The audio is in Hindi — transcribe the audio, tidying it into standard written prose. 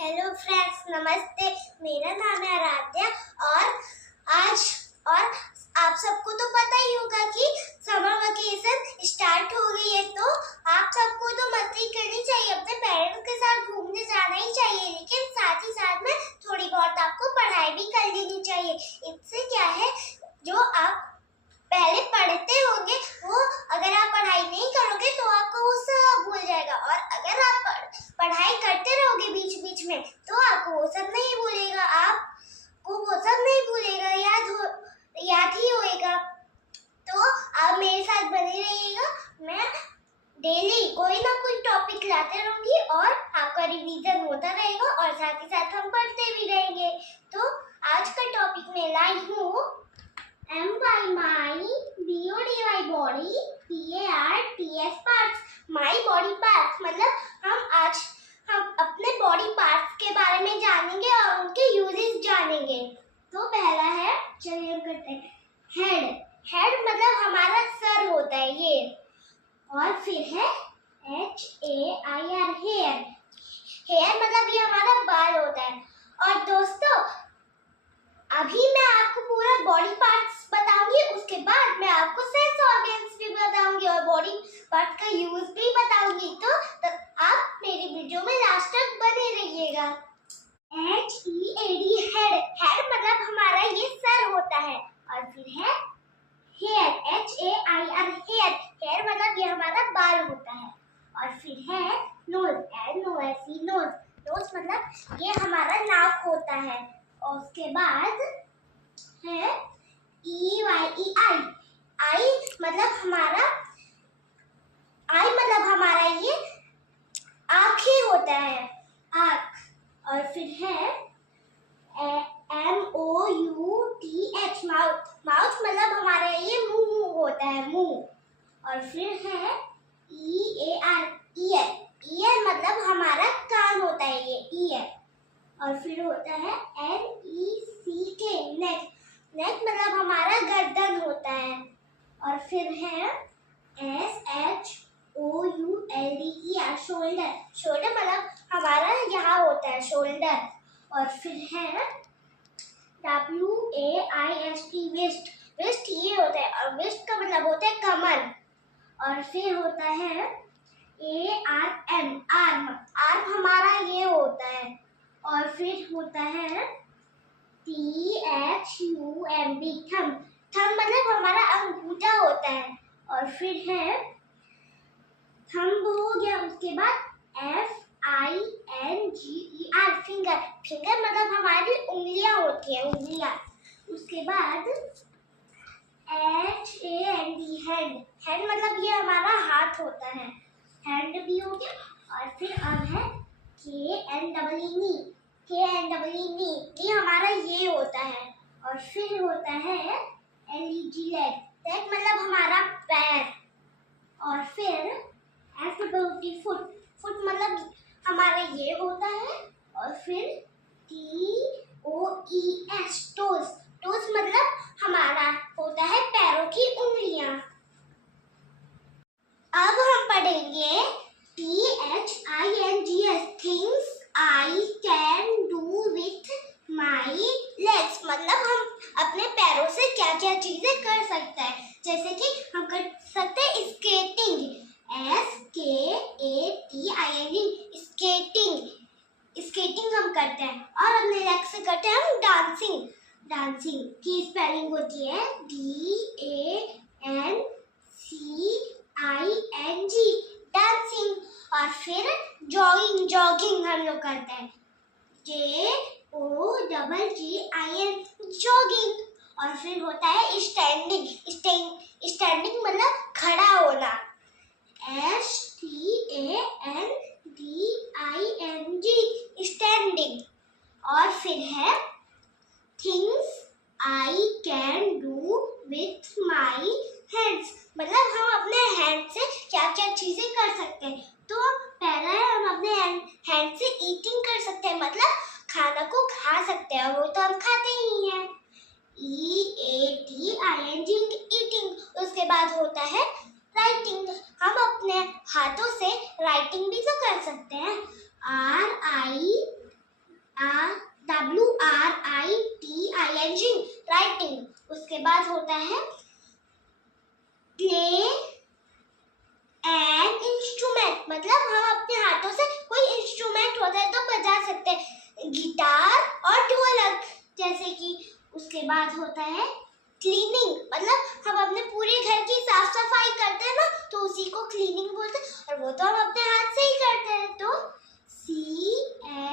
हेलो फ्रेंड्स, नमस्ते। मेरा नाम है आराध्या और आप सबको तो पता ही होगा कि समर वेकेशन स्टार्ट हो गई है, तो आप सबको तो मस्ती करनी चाहिए, अपने पेरेंट्स के साथ घूमने जाना ही चाहिए, लेकिन साथ ही साथ में थोड़ी बहुत आपको पढ़ाई भी कर लेनी चाहिए। इससे क्या है, जो आप पहले पढ़ते होंगे वो अगर आप पढ़ाई नहीं करोगे तो आपको वो सब भूल जाएगा, और अगर आप पढ़ाई करते रहोगे बीच बीच में तो आपको वो सब नहीं भूलेगा, आपको वो सब नहीं भूलेगा, याद ही होएगा। तो आप मेरे साथ बने रहिएगा, मैं डेली कोई ना कोई टॉपिक लाते रहूंगी और आपका रिवीजन होता रहेगा और साथ ही साथ हम पढ़ते भी रहेंगे। तो आज का टॉपिक मैं लाई हूँ M by my, B O D Y body, P A R T S parts, my body parts। मतलब हम अपने बॉडी पार्ट्स के बारे में जानेंगे और उनके यूजेस जानेंगे। तो पहला है, चलिए हम करते हैं हेड। हेड मतलब हमारा सर होता है ये, और फिर है HAIR हेयर। हेयर मतलब ये हमारा बाल होता है। और दोस्तों, अभी मैं आपको पूरा बॉडी पार्ट्स बताऊंगी, उसके बाद मैं आपको सेंस ऑर्गन्स भी बताऊंगी और बॉडी पार्ट का यूज भी बताऊंगी। तो आप मेरी वीडियो में लास्ट तक बने रहिएगा। HEAD head. हेड मतलब हमारा ये सर होता है, और फिर है हेयर, HAIR हेयर। हेयर मतलब ये हमारा बाल होता है, और फिर है नोज, NOSE नोज। नोज मतलब ये हमारा नाक होता है, और उसके बाद है EYE आई मतलब हमारा ये आँखें होता है, आँख। और फिर है MOUTH माउथ मतलब हमारा ये मुंह होता है, मुंह। और फिर है EAR ईयर मतलब हमारा कान होता है, ये ईयर। और फिर होता है NECK नेक मतलब हमारा गर्दन होता है। और फिर है SHOULDER शोल्डर मतलब हमारा यहाँ होता है, शोल्डर। और फिर है WAIST वेस्ट ये होता है, और वेस्ट का मतलब होता है कमर। और फिर होता है ARM आर्म हमारा ये होता है। और फिर होता है THUMB थंब मतलब हमारा अंगूठा होता है। और फिर है थंब हो गया, उसके बाद FINGER फिंगर मतलब हमारी उंगलियां होती है, उंगलियां। उसके बाद HAND हैंड मतलब ये हमारा हाथ होता है, हैंड भी हो गया। और फिर अब है KNEE ये हमारा ये होता है। और फिर होता है LEG लेग मतलब हमारा पैर। और फिर फुट मतलब हमारा ये होता है। और फिर टोज मतलब हमारा होता है पैरों की उंगलियां। अब हम पढ़ेंगे THINGS things I can do with my legs मतलब हम अपने पैरों से क्या क्या चीजें कर सकते हैं। जैसे कि हम कर सकते हैं स्केटिंग, स्केटिंग हम करते हैं। और अपने लेग से करते हैं हम डांसिंग की स्पेलिंग होती है DANCING डांसिंग। और फिर जॉगिंग हम लोग करते हैं, JOGGING जॉगिंग। और फिर होता है स्टैंडिंग मतलब खड़ा होना, STANDING स्टैंडिंग। और फिर है things I can do with my hands मतलब हम अपने हैंड से क्या क्या चीजें कर सकते हैं। तो पहला है, हम अपने हैंड से ईटिंग कर सकते हैं मतलब खाना को खा सकते हैं, और वो तो हम खाते ही हैं, EATING ईटिंग। उसके बाद होता है राइटिंग, हम अपने हाथों से राइटिंग भी तो कर सकते हैं, होता है प्ले एन इंस्ट्रूमेंट, मतलब हम अपने हाथों से कोई इंस्ट्रूमेंट होता है तो बजा सकते हैं, गिटार और ढोलक जैसे कि। उसके बाद होता है क्लीनिंग, मतलब हम अपने पूरे घर की साफ सफाई करते हैं ना, तो उसी को क्लीनिंग बोलते हैं, और वो तो हम अपने हाथ से ही करते हैं। तो CLEANING